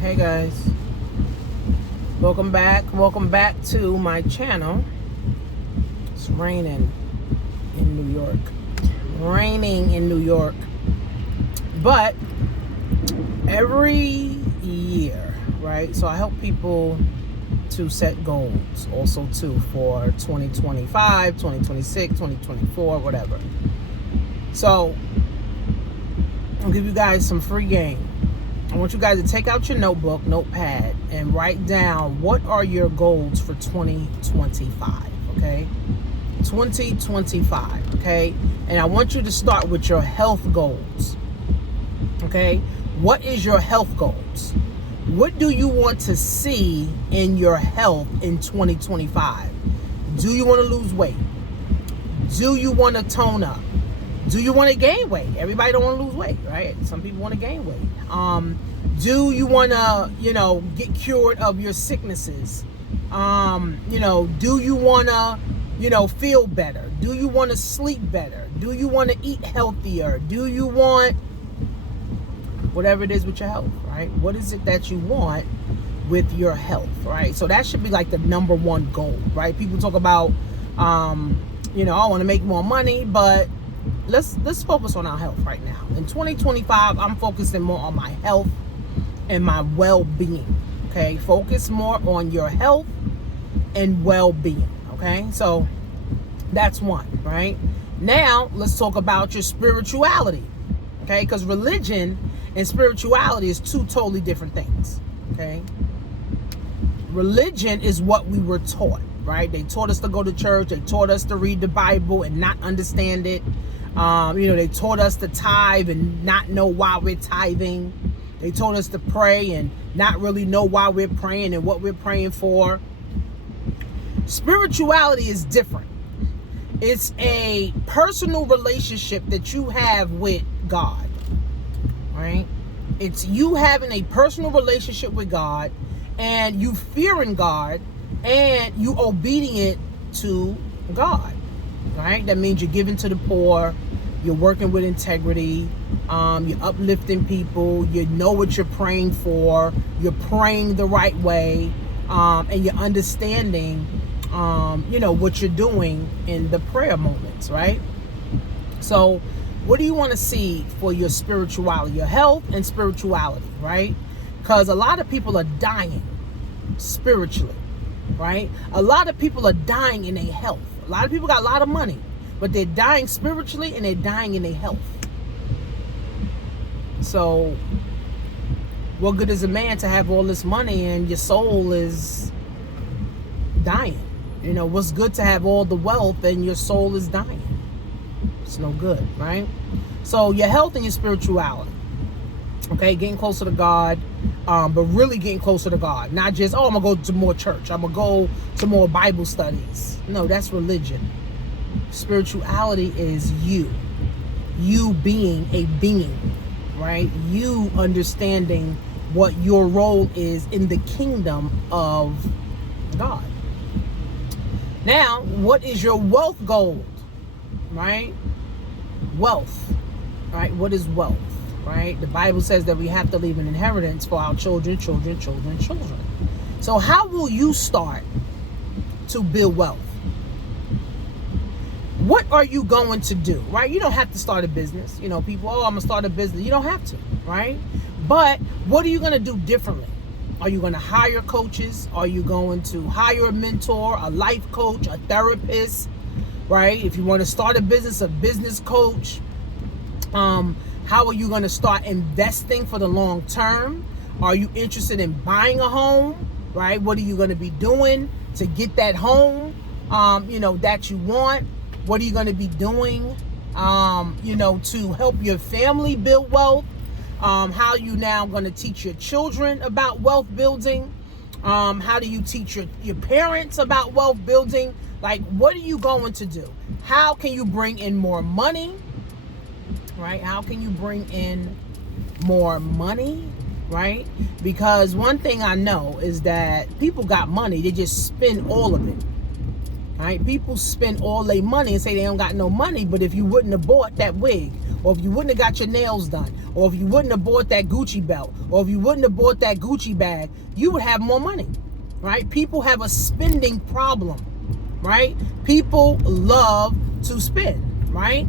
Hey guys, welcome back to my channel. It's raining in New York, but every year, right? So I help people to set goals also too for 2025, 2026, 2024, whatever. So I'll give you guys some free game. I want you guys to take out your notepad, and write down what are your goals for 2025, okay? 2025, okay? And I want you to start with your health goals, okay? What is your health goals? What do you want to see in your health in 2025? Do you want to lose weight? Do you want to tone up? Do you want to gain weight? Everybody don't want to lose weight, right? Some people want to gain weight. Do you want to, get cured of your sicknesses? Do you want to, feel better? Do you want to sleep better? Do you want to eat healthier? Do you want whatever it is with your health, right? What is it that you want with your health, right? So that should be like the number one goal, right? People talk about, I want to make more money, but let's focus on our health right now. In 2025, I'm focusing more on my health and my well-being, okay? Focus more on your health and well-being, okay? So that's one, right? Now, let's talk about your spirituality, okay? Because religion and spirituality is two totally different things, okay? Religion is what we were taught, right? They taught us to go to church. They taught us to read the Bible and not understand it. They taught us to tithe and not know why we're tithing. They told us to pray and not really know why we're praying and what we're praying for. Spirituality is different. It's a personal relationship that you have with God, right? It's you having a personal relationship with God, and you fearing God, and you obedient to God, right? That means you're giving to the poor, you're working with integrity, you're uplifting people, you know what you're praying for, you're praying the right way, and you're understanding, what you're doing in the prayer moments, right? So what do you want to see for your spirituality, your health and spirituality, right? Because a lot of people are dying spiritually, right? A lot of people are dying in their health. A lot of people got a lot of money, but they're dying spiritually and they're dying in their health. So what good is a man to have all this money and your soul is dying? What's good to have all the wealth and your soul is dying? It's no good, right? So your health and your spirituality, okay, getting closer to God, but really getting closer to God. Not just, I'm going to go to more church. I'm going to go to more Bible studies. No, that's religion. Spirituality is you being a being, right? You understanding what your role is in the kingdom of God. Now, what is your wealth goal, right? Wealth, right? What is wealth, right? The Bible says that we have to leave an inheritance for our children. So how will you start to build wealth? What are you going to do, right? You don't have to start a business. People, I'm going to start a business. You don't have to, right? But what are you going to do differently? Are you going to hire coaches? Are you going to hire a mentor, a life coach, a therapist, right? If you want to start a business coach. How are you going to start investing for the long term? Are you interested in buying a home, right? What are you going to be doing to get that home, that you want? What are you going to be doing, to help your family build wealth? How are you now going to teach your children about wealth building? How do you teach your parents about wealth building? Like, what are you going to do? How can you bring in more money, right? How can you bring in more money, right? Because one thing I know is that people got money. They just spend all of it. Right? People spend all their money and say they don't got no money, but if you wouldn't have bought that wig, or if you wouldn't have got your nails done, or if you wouldn't have bought that Gucci belt, or if you wouldn't have bought that Gucci bag, you would have more money, right? People have a spending problem, right? People love to spend, right?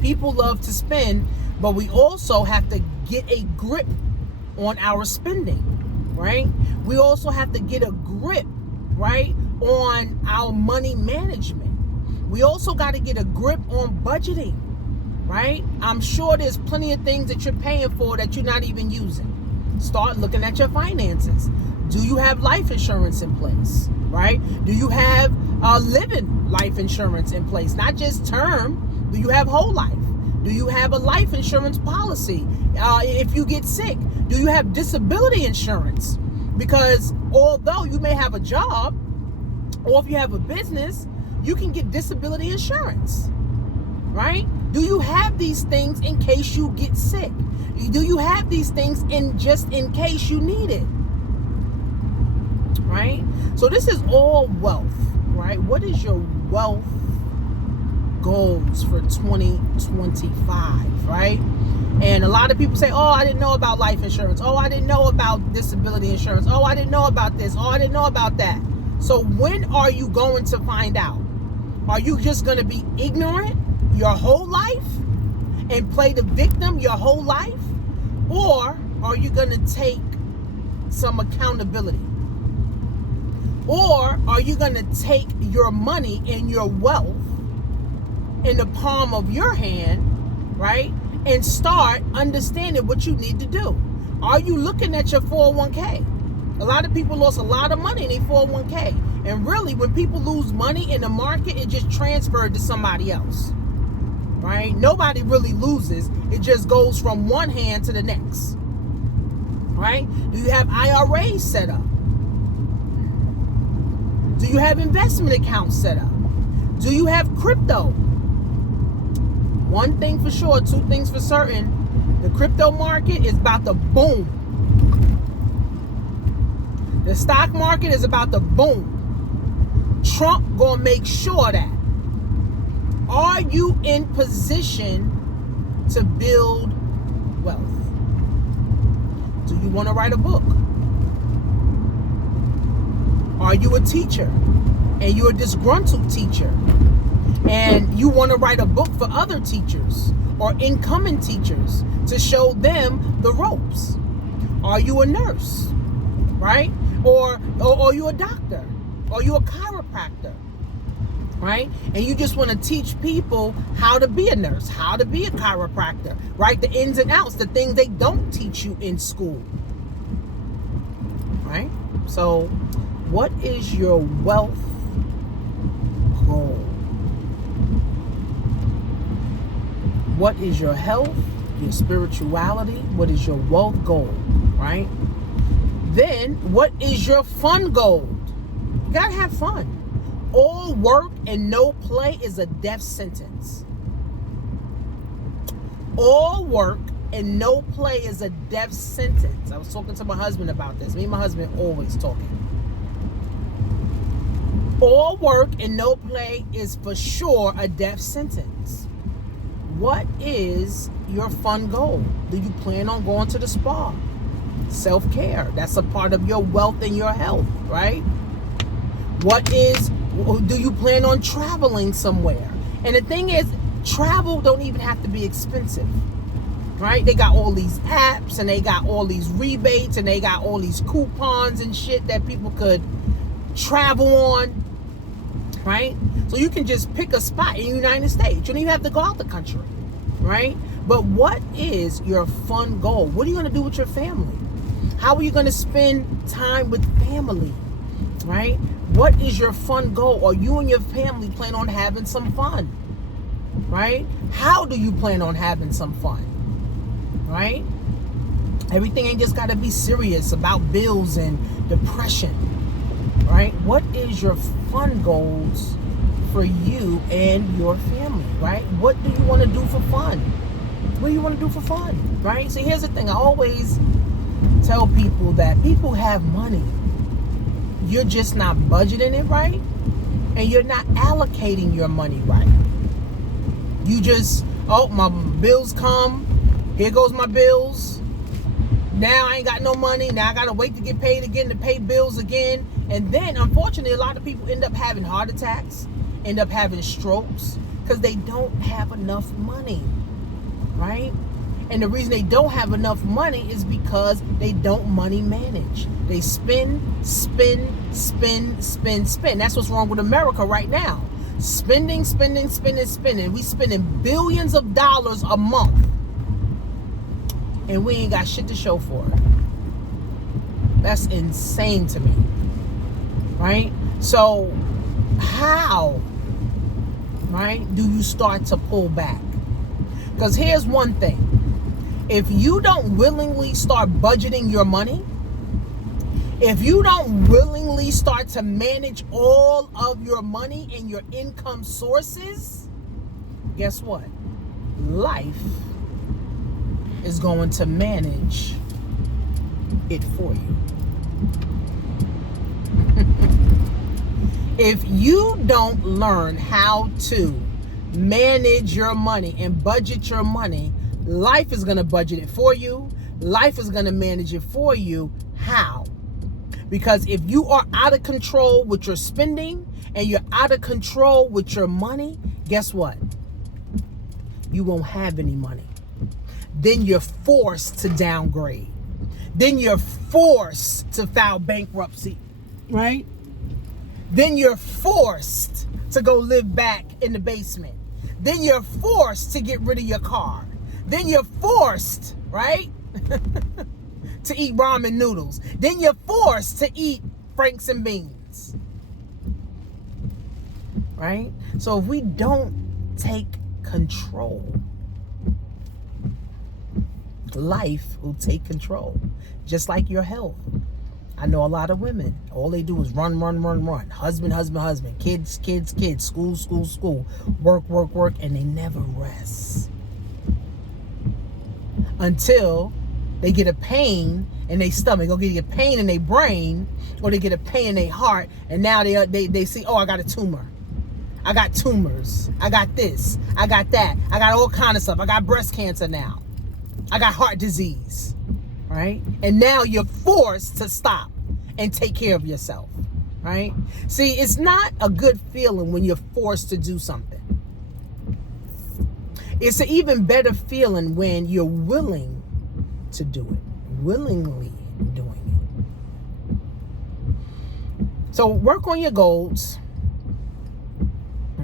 People love to spend, but we also have to get a grip on our spending, right? We also have to get a grip, right, on our money management. We also got to get a grip on budgeting, right? I'm sure there's plenty of things that you're paying for that you're not even using. Start looking at your finances. Do you have life insurance in place, right? Do you have living life insurance in place? Not just term. Do you have whole life? Do you have a life insurance policy? If you get sick, do you have disability insurance? Because although you may have a job, or if you have a business, you can get disability insurance, right? Do you have these things in case you get sick? Do you have these things just in case you need it, right? So this is all wealth, right? What is your wealth goals for 2025, right? And a lot of people say, oh, I didn't know about life insurance. Oh, I didn't know about disability insurance. Oh, I didn't know about this. Oh, I didn't know about that. So when are you going to find out? Are you just going to be ignorant your whole life and play the victim your whole life? Or are you going to take some accountability? Or are you going to take your money and your wealth in the palm of your hand, right, and start understanding what you need to do? Are you looking at your 401k? A lot of people lost a lot of money in their 401k. And really, when people lose money in the market, it just transferred to somebody else, right? Nobody really loses. It just goes from one hand to the next, right? Do you have IRAs set up? Do you have investment accounts set up? Do you have crypto? One thing for sure, two things for certain. The crypto market is about to boom. The stock market is about to boom. Trump gonna make sure that. Are you in position to build wealth? Do you want to write a book? Are you a teacher and you're a disgruntled teacher and you want to write a book for other teachers or incoming teachers to show them the ropes? Are you a nurse, right? Or are you a doctor? Or you a chiropractor, right? And you just want to teach people how to be a nurse, how to be a chiropractor, right? The ins and outs, the things they don't teach you in school, right? So what is your wealth goal? What is your health, your spirituality? What is your wealth goal, right? Then what is your fun goal? You gotta have fun. All work and no play is a death sentence. All work and no play is a death sentence. I was talking to my husband about this. Me and my husband always talking. All work and no play is for sure a death sentence. What is your fun goal? Do you plan on going to the spa? Self-care. That's a part of your wealth and your health, right? Do you plan on traveling somewhere? And the thing is, travel don't even have to be expensive, right? They got all these apps and they got all these rebates and they got all these coupons and shit that people could travel on, right? So you can just pick a spot in the United States. You don't even have to go out the country, right? But what is your fun goal? What are you going to do with your family? How are you going to spend time with family, right? What is your fun goal? Are you and your family plan on having some fun, right? How do you plan on having some fun, right? Everything ain't just got to be serious about bills and depression, right? What is your fun goals for you and your family, right? What do you want to do for fun? What do you want to do for fun, right? See, here's the thing. I always tell people that people have money. You're just not budgeting it right, and you're not allocating your money right. You just, Oh, my bills come. Here goes my bills. Now I ain't got no money. Now I got to wait to get paid again to pay bills again. And then, unfortunately, a lot of people end up having heart attacks, end up having strokes, because they don't have enough money, right? And the reason they don't have enough money is because they don't money manage. They spend. That's what's wrong with America right now. Spending. We spending billions of dollars a month, and we ain't got shit to show for it. That's insane to me, right? So how, right, do you start to pull back? Because here's one thing. If you don't willingly start budgeting your money, if you don't willingly start to manage all of your money and your income sources, guess what? Life is going to manage it for you. If you don't learn how to manage your money and budget your money, life is going to budget it for you. Life is going to manage it for you. How? Because if you are out of control with your spending and you're out of control with your money, guess what? You won't have any money. Then you're forced to downgrade. Then you're forced to file bankruptcy, right? Then you're forced to go live back in the basement. Then you're forced to get rid of your car. Then you're forced, right, to eat ramen noodles. Then you're forced to eat Franks and beans, right? So if we don't take control, life will take control, just like your health. I know a lot of women, all they do is run. Husband, kids, school, work, and they never rest. Until they get a pain in their stomach, or get a pain in their brain, or they get a pain in their heart, and now they see, oh, I got a tumor. I got tumors. I got this. I got that. I got all kind of stuff. I got breast cancer now. I got heart disease, right? And now you're forced to stop and take care of yourself, right? See, it's not a good feeling when you're forced to do something. It's an even better feeling when you're willing to do it, willingly doing it. So work on your goals,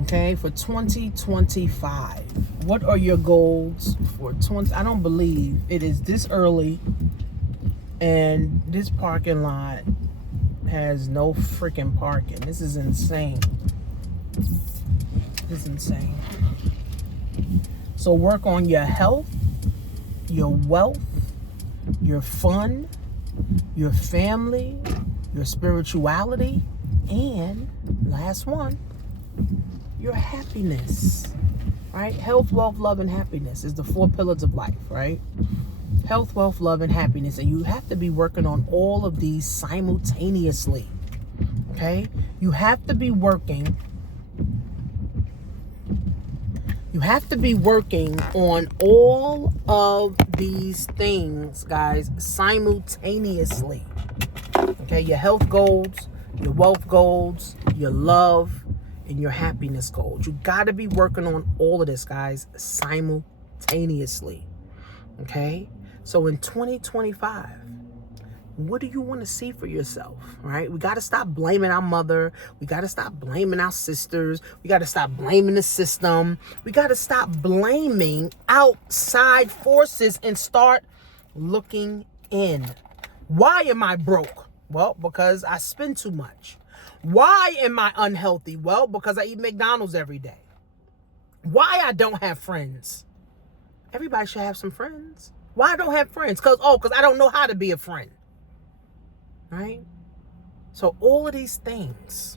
okay, for 2025. What are your goals for 20? I don't believe it is this early and this parking lot has no freaking parking. This is insane. This is insane. So work on your health, your wealth, your fun, your family, your spirituality, and last one, your happiness, right? Health, wealth, love, and happiness is the 4 pillars of life, right? Health, wealth, love, and happiness. And you have to be working on all of these simultaneously, okay? You have to be working on all of these things, guys, simultaneously. Okay, your health goals, your wealth goals, your love, and your happiness goals. You got to be working on all of this, guys, simultaneously. Okay? So in 2025, what do you want to see for yourself, right? We got to stop blaming our mother. We got to stop blaming our sisters. We got to stop blaming the system. We got to stop blaming outside forces and start looking in. Why am I broke? Well, because I spend too much. Why am I unhealthy? Well, because I eat McDonald's every day. Why I don't have friends? Everybody should have some friends. Why I don't have friends? Because I don't know how to be a friend. Right? So all of these things,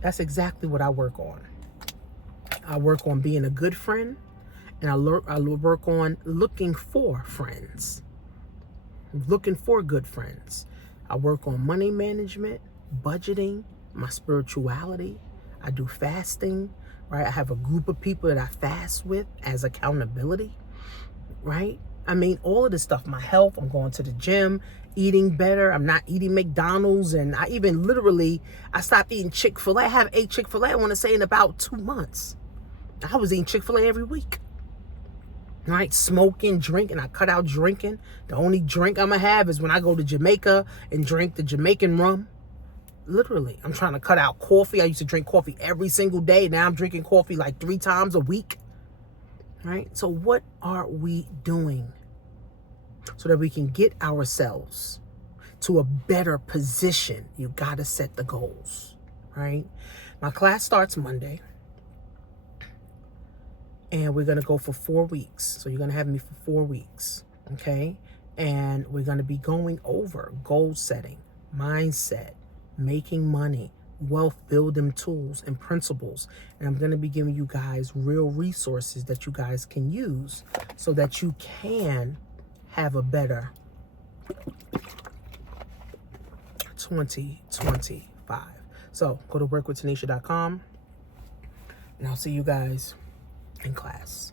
that's exactly what I work on. I work on being a good friend, and I work on looking for friends, looking for good friends. I work on money management, budgeting, my spirituality. I do fasting, right? I have a group of people that I fast with as accountability, right? I mean, all of this stuff, my health, I'm going to the gym, eating better. I'm not eating McDonald's. And I even literally, I stopped eating Chick-fil-A. I haven't ate Chick-fil-A, I want to say, in about 2 months. I was eating Chick-fil-A every week, right? Smoking, drinking. I cut out drinking. The only drink I'm going to have is when I go to Jamaica and drink the Jamaican rum. Literally, I'm trying to cut out coffee. I used to drink coffee every single day. Now I'm drinking coffee like 3 times a week, right? So what are we doing so that we can get ourselves to a better position? You got to set the goals, right? My class starts Monday, and we're going to go for 4 weeks. So you're going to have me for 4 weeks, okay? And we're going to be going over goal setting, mindset, making money, wealth building tools and principles. And I'm going to be giving you guys real resources that you guys can use so that you can have a better 2025. So go to workwithtanisha.com, and I'll see you guys in class.